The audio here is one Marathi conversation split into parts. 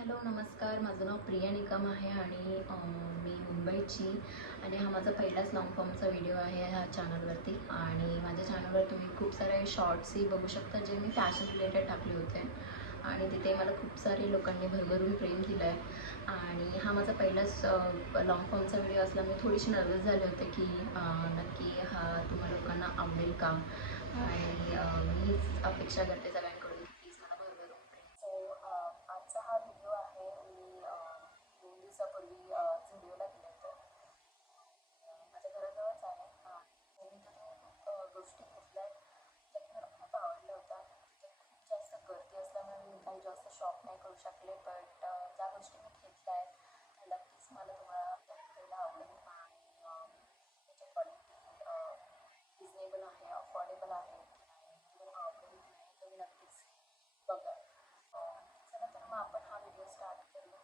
हॅलो नमस्कार, माझं नाव प्रिया निकम आहे आणि मी मुंबईची आणि हा माझा पहिलाच लॉंग फॉर्मचा व्हिडिओ आहे ह्या चॅनलवरती. आणि माझ्या चॅनलवर तुम्ही खूप सारे शॉर्ट्सही बघू शकता जे मी फॅशन रिलेटेड टाकले होते आणि तिथे मला खूप सारे लोकांनी भरभरून प्रेम दिलं आहे. आणि हा माझा पहिलाच लॉंग फॉर्मचा व्हिडिओ असला मी थोडीशी नर्वस झाले होते की नक्की हा तुम्हा लोकांना आवडेल का. आणि मीच अपेक्षा करते सगळ्यांकडून की प्लीज मला भरभरून प्रेम. सो आजचा हा व्हिडिओ आहे. मी 2 दिवसापूर्वी झुडिओला गेले होते. माझ्या घराजवळच आहे. मी तिथून खूप गोष्टी घेतल्या ज्या की मला खूप आवडल्या होत्या. तिथे खूप जास्त गर्दी असल्यामुळे मी काही जास्त शॉप नाही करू शकले, बट ज्या गोष्टी मी घेतल्या आहेत त्या नक्कीच मला तुम्हाला दाखवायला आवडेल. आणि त्याची क्वालिटी रिजनेबल आहे, अफोर्डेबल आहे की नाही, तुम्हाला आवडेल की नाही, तुम्ही नक्कीच बघा. चला तर मग आपण हा व्हिडिओ स्टार्ट करूया.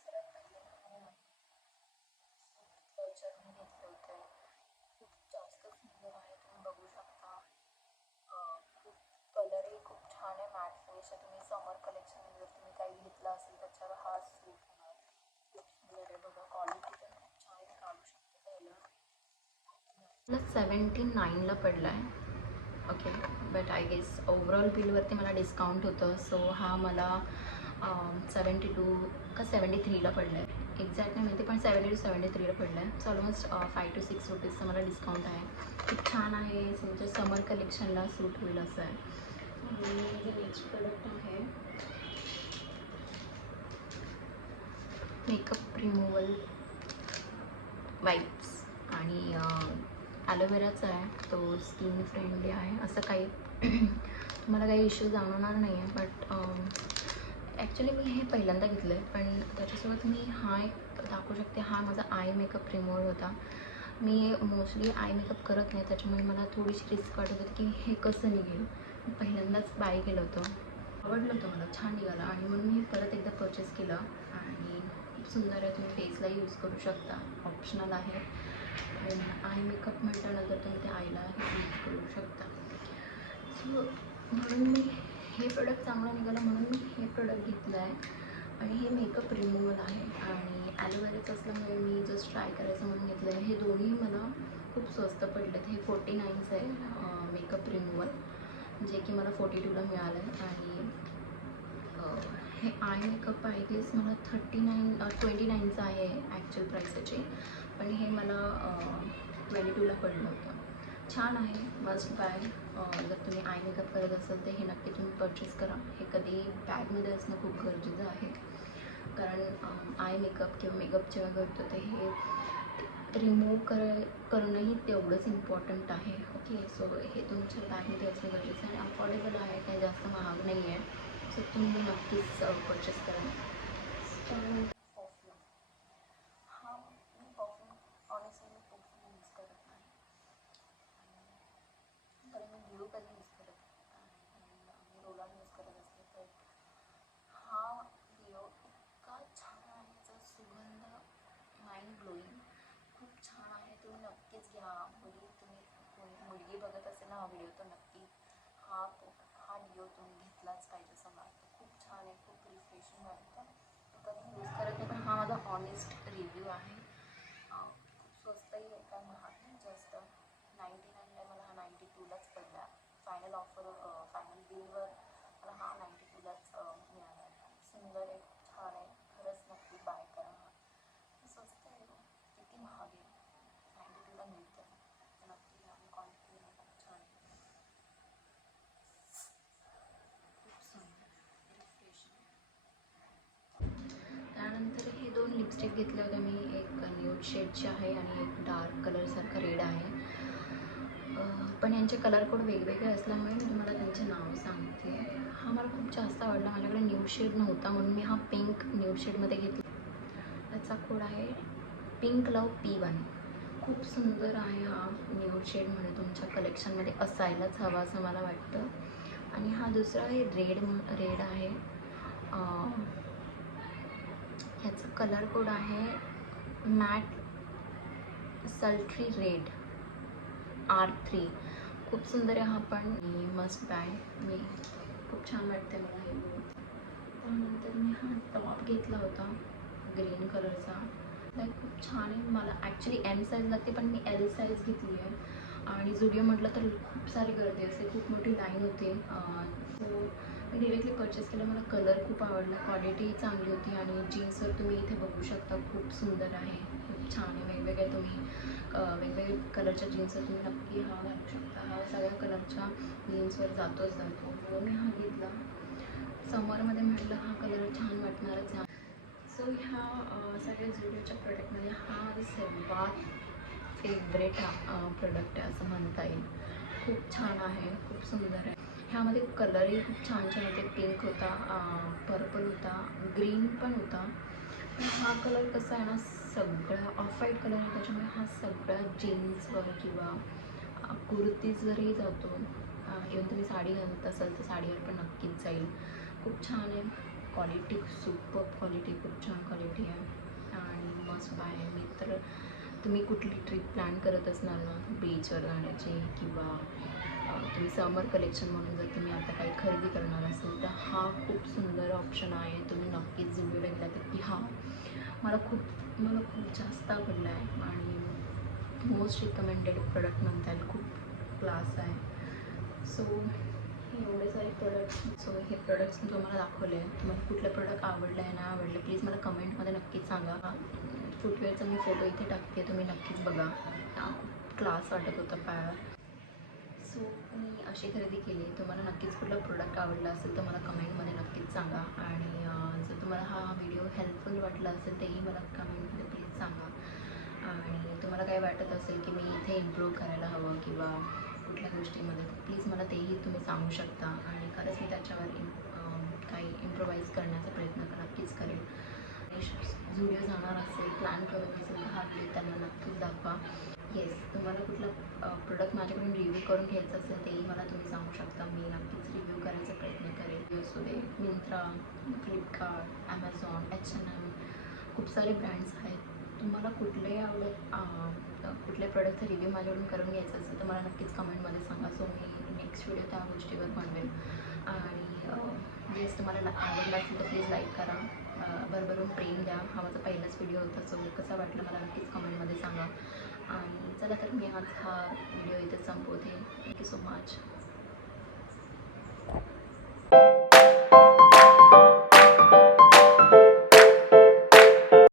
सर्वात पहिले मी घेतले होते. खूप जास्त सुंदर आहे, तुम्ही बघू शकता. खूप कलरही खूप छान आहे, मॅट फिनिश आहे. तुम्ही समर कलेक्शन जर तुम्ही काही घेतलं असेल त्याच्यावर हा सूट होणार. खूप सुंदर आहे बघा, क्वालिटी पण खूप छान आहे, काढू शकते त्याला. मला 79ला पडला आहे. Okay, but I guess overall बिलवरती मला डिस्काउंट होतं, सो हा मला 72 का 73ला पडला आहे. एक्झॅक्ट नाही माहिती, पण 70 to 73ला पडलं आहे. सो ऑलमोस्ट 5 to 6 रुपीजचं मला डिस्काउंट आहे. खूप छान आहे, तुमच्या समर कलेक्शनला सूट होईल असं आहे. आणि जे नेक्स्ट प्रोडक्ट आहे मेकअप रिमूव्हल वाईप्स आणि ॲलोवेराचा आहे. तो स्किन फ्रेंडली आहे, असं काही तुम्हाला काही इश्यू जाणवणार नाही आहे. बट ॲक्च्युली मी हे पहिल्यांदा घेतलं आहे, पण त्याच्यासोबत मी हा एक दाखवू शकते. हा माझा आय मेकअप रिमूव्हर होता. मी मोस्टली आय मेकअप करत नाही, त्याच्यामुळे मला थोडीशी रिस्क वाटत होती की हे कसं निघेल. मी पहिल्यांदाच बाय केलं होतं, आवडलं होतं मला, छान निघालं आणि म्हणून मी परत एकदा परचेस केलं. आणि खूप सुंदर आहे, तुम्ही फेसला यूज करू शकता, ऑप्शनल आहे. आणि आय मेकअप म्हटल्यानंतर तुम्ही ते आयला यूज करू शकता. सो म्हणून मी हे प्रोडक्ट चांगलं निघालं म्हणून मी हे प्रोडक्ट घेतलं आहे. आणि हे मेकअप रिमूव्हल आहे आणि ॲलोवेराचं असल्यामुळे मी जस्ट ट्राय करायचं म्हणून घेतलं आहे. हे दोन्ही मला खूप स्वस्त पडलेत. हे 49चं आहे मेकअप रिमूव्हल, जे की मला 42ला मिळालं आहे. आणि हे आय मेकअप आय गेस मला 29चं आहे ॲक्च्युअल प्राईस त्याची, पण हे मला 22ला पडलं होतं. छान आहे, मस्ट बाय. जर तुम्ही आय मेकअप करत असाल तर हे नक्की तुम्ही परचेस करा. हे कधी बॅगमध्ये असणं खूप गरजेचं आहे, कारण आय मेकअप किंवा मेकअप जेव्हा करतो ते हे रिमूव्ह करणंही तेवढंच इम्पॉर्टंट आहे. ओके, सो हे तुमच्या बॅगमध्ये असणं गरजेचं आहे. अफोर्डेबल आहे, काही जास्त महाग नाही आहे. सो तुम्ही नक्कीच परचेस करा. परफ्यूम, हा मी परफ्यूम ऑनेस्टली मी परफ्यूम यूज करत नाही, कारण मी डिओ कधी यूज करत नाही. मी रोल ऑन यूज करत असते. तर हा डिओ इतका छान आहे, याचा सुगंध माइंड ब्लोईंग, खूप छान आहे. तुम्ही नक्कीच घ्या. तुम्ही कोणी मुलगी बघत असेल ना हा व्हिडिओ, तर नक्की हा हा डिओ तुम्ही घेतलाच पाहिजे. असं वाटतं, खूप छान आहे, खूप रिफ्रेशिंग वाटतं. कधी यूज करत नाही, पण हा माझा ऑनेस्ट रिव्ह्यू आहे. खूप स्वस्तही आहे, काय महाग नाही जास्त. 99ला मला हा 92लाच पडला. फायनल ऑफर, फायनल बिलवर मला हा 92लाच मिळाला आहे. सुंदर आहे, छान आहे, खरंच नक्की बाय करा. हा स्वस्त आहे, किती महाग आहे, 92ला मिळतं, नक्की घ्या. क्वालिटी खूप छान आहे, खूप सुंदर, रिफ्रेशिंग. त्यानंतर हे 2 लिपस्टिक घेतल्या होत्या मी, एक न्यूड शेडची आहे आणि एक डार्क कलरसारखा रेड आहे. पण यांचे कलर कोड वेगवेगळे असल्यामुळे मी तुम्हाला त्यांचे नाव सांगते. हा मला खूप जास्त आवडला, माझ्याकडे न्यूड शेड नव्हता म्हणून मी हा पिंक न्यूड शेडमध्ये घेतला. त्याचा कोड आहे पिंक लव P1. खूप सुंदर आहे हा न्यूड शेड, म्हणजे तुमच्या कलेक्शनमध्ये असायलाच हवा असं मला वाटतं. आणि हा दुसरा आहे रेड आहे. ह्याचा कलर कोड आहे मॅट सल्ट्री रेड R3 खूप सुंदर आहे हा पण मस्ट बाय. मी खूप छान वाटते मला हे बघून. त्यानंतर मी हा टॉप घेतला होता ग्रीन कलरचा. खूप छान आहे. मला ॲक्च्युली M साईज लागते पण मी L साईज घेतली आहे. आणि झुडिओ म्हटलं तर खूप सारी गर्दी असते, खूप मोठी लाईन होते. सो मी डिरेक्टली परचेस केलं. मला कलर खूप आवडला, क्वालिटी चांगली होती आणि जीन्सवर तुम्ही इथे बघू शकता खूप सुंदर आहे, खूप छान आहे. वेगवेगळे तुम्ही वेगवेगळ्या कलरच्या जीन्सवर तुम्ही नक्की हा घालू शकता. हा सगळ्या कलरच्या जीन्सवर जातोच जातो. म्हणून मी हा घेतला. समरमध्ये म्हटलं हा कलर छान वाटणारच आहे. सो ह्या सगळ्या झुडिओच्या प्रोडक्टमध्ये हा माझा सर्वात फेवरेट प्रोडक्ट आहे असं म्हणता येईल. खूप छान आहे, खूप सुंदर आहे. ह्यामध्ये कलरही खूप छान छान होते. पिंक होता, पर्पल होता, ग्रीन पण होता. पण हा कलर कसा आहे ना, सगळा ऑफ व्हाईट कलर आहे, त्याच्यामुळे हा सगळ्या जीन्सवर किंवा कुर्तीजवरही जातो. इव्हन तुम्ही साडी घालत असाल तर साडीवर पण नक्कीच जाईल. खूप छान आहे. क्वालिटी सुपर क्वालिटी, खूप छान क्वालिटी आहे आणि मस्त बाय आहे. मी तर तुम्ही कुठली ट्रिप प्लॅन करत असणार ना बीचवर जाण्याची किंवा तुम्ही समर कलेक्शन म्हणून जर तुम्ही आता काही खरेदी करणार असेल तर हा खूप सुंदर ऑप्शन आहे. तुम्ही नक्कीच झुडिओला गेला तर की हा मला खूप जास्त आवडला आहे आणि मोस्ट रिकमेंडेड प्रोडक्ट म्हणता येईल. खूप क्लास आहे. सो एवढे सारे प्रोडक्ट्स. सो हे प्रोडक्ट्स मी तुम्हाला दाखवले आहे. तुम्हाला कुठलं प्रोडक्ट आवडलं आहे, नाही आवडलं, प्लीज मला कमेंटमध्ये नक्कीच सांगा. फुटवेअरचा मी फोटो इथे टाकते, तुम्ही नक्कीच बघा. खूप क्लास वाटत होता पायावर. सो मी अशी खरेदी केली. तुम्हाला नक्कीच कुठला प्रोडक्ट आवडला असेल तर मला कमेंटमध्ये नक्कीच सांगा. आणि जर तुम्हाला हा व्हिडिओ हेल्पफुल वाटला असेल तेही मला कमेंटमध्ये प्लीज सांगा. आणि तुम्हाला काय वाटत असेल की मी इथे इम्प्रूव्ह करायला हवं किंवा कुठल्या गोष्टीमध्ये, प्लीज मला तेही तुम्ही सांगू शकता. आणि खरंच मी त्याच्यावर काही इम्प्रोवाईज करण्याचा प्रयत्न नक्कीच करेन. झुडिओ जाणार असेल, प्लॅन करत असेल तर हा व्हिडिओ त्यांना नक्कीच दाखवा. येस, तुम्हाला कुठला प्रोडक्ट माझ्याकडून रिव्ह्यू करून घ्यायचं असेल तेही मला तुम्ही सांगू शकता. मी नक्कीच रिव्ह्यू करायचा प्रयत्न करेन. असू दे मिंत्रा, फ्लिपकार्ट, ॲमेझॉन, H&M, खूप सारे ब्रँड्स आहेत. तुम्हाला कुठले कुठल्या प्रोडक्टचा रिव्ह्यू माझ्याकडून करून घ्यायचा असेल तर मला नक्कीच कमेंटमध्ये सांगा. सो मी नेक्स्ट व्हिडिओ त्या गोष्टीवर बनवेल. आणि येस, तुम्हाला आवडला असेल तर प्लीज लाईक करा, भरभरून प्रेम द्या. हा माझा पहिलाच व्हिडिओ होता. सो कसा वाटला मला नक्कीच कमेंटमध्ये सांगा. आणि चला तर मी आज हा व्हिडिओ इथे संपवते. Thank you so much.